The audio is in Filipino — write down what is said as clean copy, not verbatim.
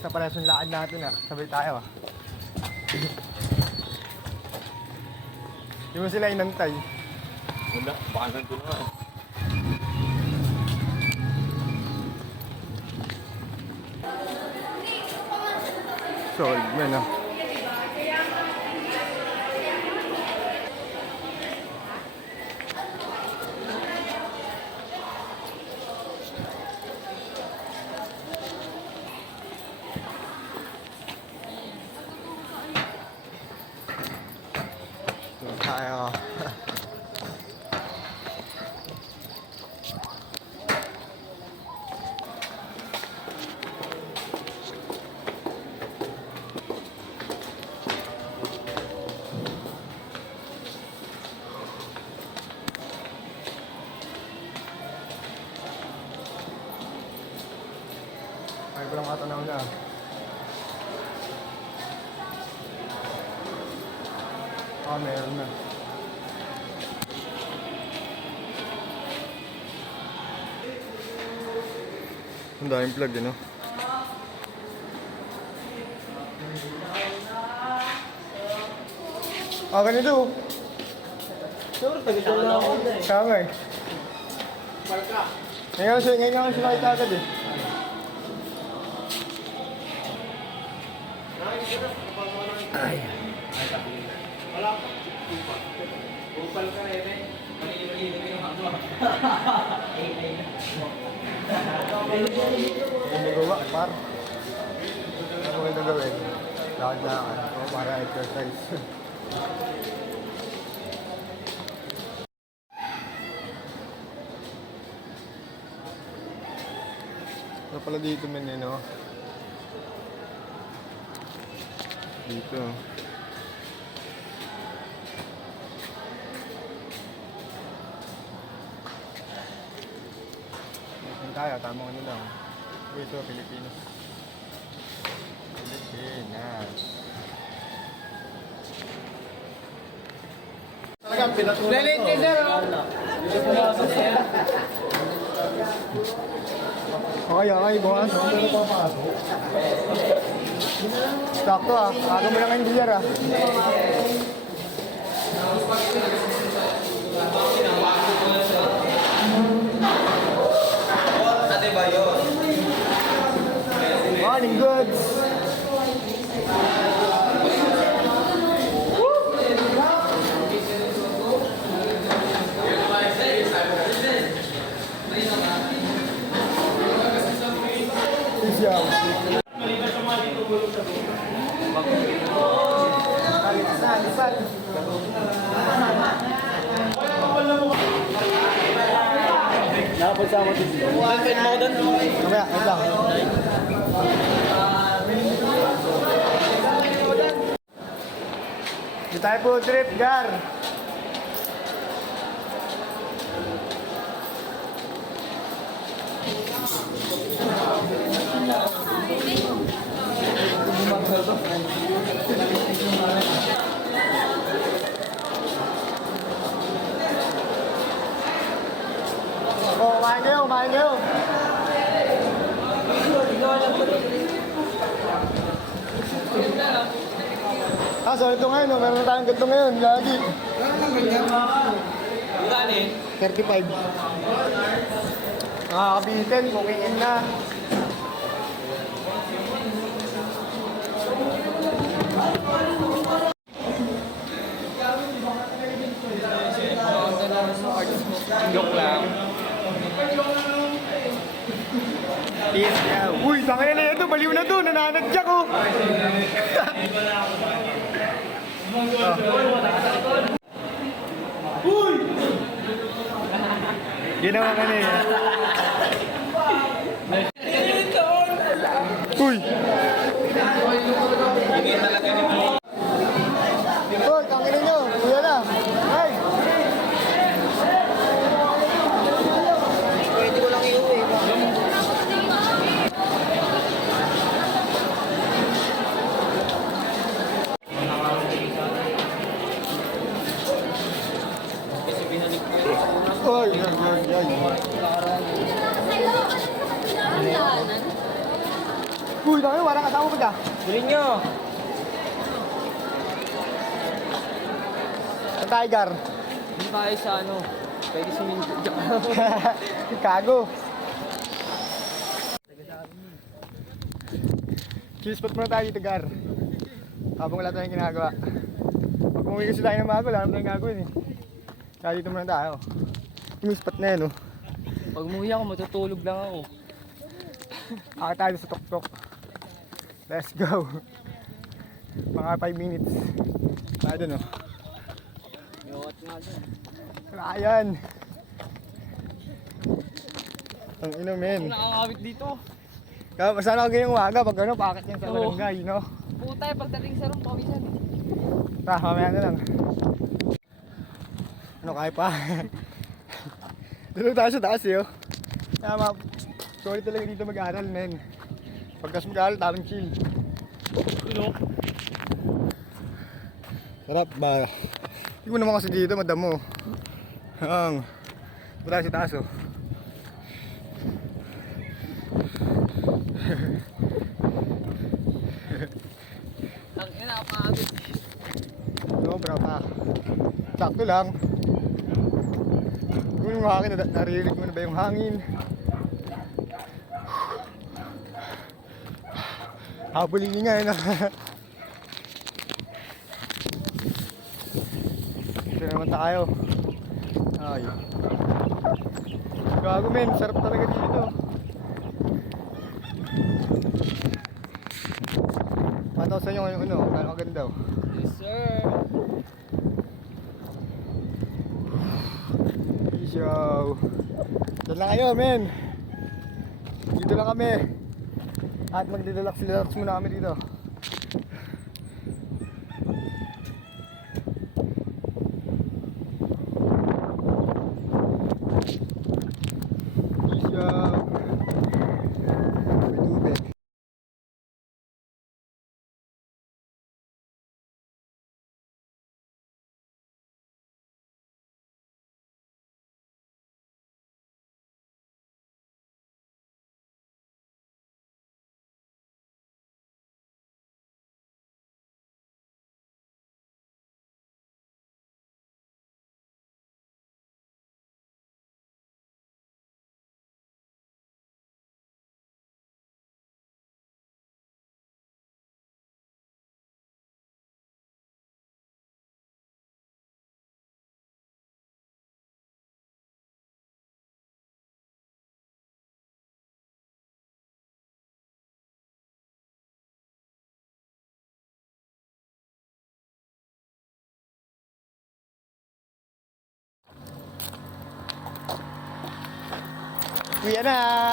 Malakas na pala yung lakad natin ah. Sabay tayo ah. Hindi mo sila inantay. Wala, baka nandun na. Solid man ah. Tayo. Ay, ko lang katanaw na. Ah, meron na. Ang daming plug, no? Ah, ganito. Sure, tagal na ako. Tama eh. Ngayon nga kasi nakita agad eh. Ay. Wala pa. Upal ka rin eh. Mali-mali yung ako. Hindi ko ba, par? Ano ko ito gawin? Lakad-lakad. O, para exercise. Ano pala dito man eh, no? Dito. Saan tayo? Tamang ano lang. Dito, Pilipinas. Pilipinas. Talagang pinatulan ko. Okay, bukas. Sakto ah. Aga mo lang ang dealer ah. Morning goods. Isyaw. Sal. Nakapagsa mo dito. Bakit mo doon? Kamaya, wait lang. Di tayo po trip, Gar. Oh, kumain kayo. Ah, so ito ngayon, meron na tayong ganito ngayon, lagi. Gani? 35. Nakakabitin, cooking na. Joke lang. Peace out. Uy, tangin na ito, baliw na to, nananadyak ko. Uy! Ginawa ka niya. Uy! Uy, tangin nyo, kuya na. Ay! Pwede ko lang iuwi. Ay! Uy, naman, warang kasama pa ka. Bilhin nyo. Ang tiger. Hindi tayo sa ano. Pwede sumindo. Kago. Chill spot muna tayo dito, Gar. Habang wala tayong ginagawa. Pag umuwi kasi tayo ng maga, wala naman tayong gagawin eh. Kaya dito muna tayo. Yung spot na yan, oh. Pag umuwi ako, matutulog lang ako. Ako tayo sa tuktok. Let's go. Mga 5 minutes. Tayo dun, oh. Yowat nga dun. Ayan. Ang ino, men. Ako nakakawit dito. Kaya masana ako ganyang umaga pag ano, pakit yan sa Oo. barangay, no? Puta, pagdating sa room, pawisan. Mamaya na lang. Ano, kaya pa? Dito tayo sa taas, eh, oh. Kaya sorry talaga dito mag-aaral, men. Pagkas mag-aaral, talang chill. Ano? Sarap ba? Hindi mo naman kasi dito, madamo. Ang. Dito tayo sa taas, oh. Ang ina, kapagod. Sobra pa. Sakto lang. Yung hangin, narinig mo na ba yung hangin? Habulin nga yun. Ito naman tayo. Ay. Gago, men, sarap talaga dito. Pataw sa inyo ngayon, ano, kano ganda, oh. Yes, sir. Show. Diyan lang kayo, men. Dito lang kami. At magdidelax muna kami dito. Show. May tubig. Uwi na.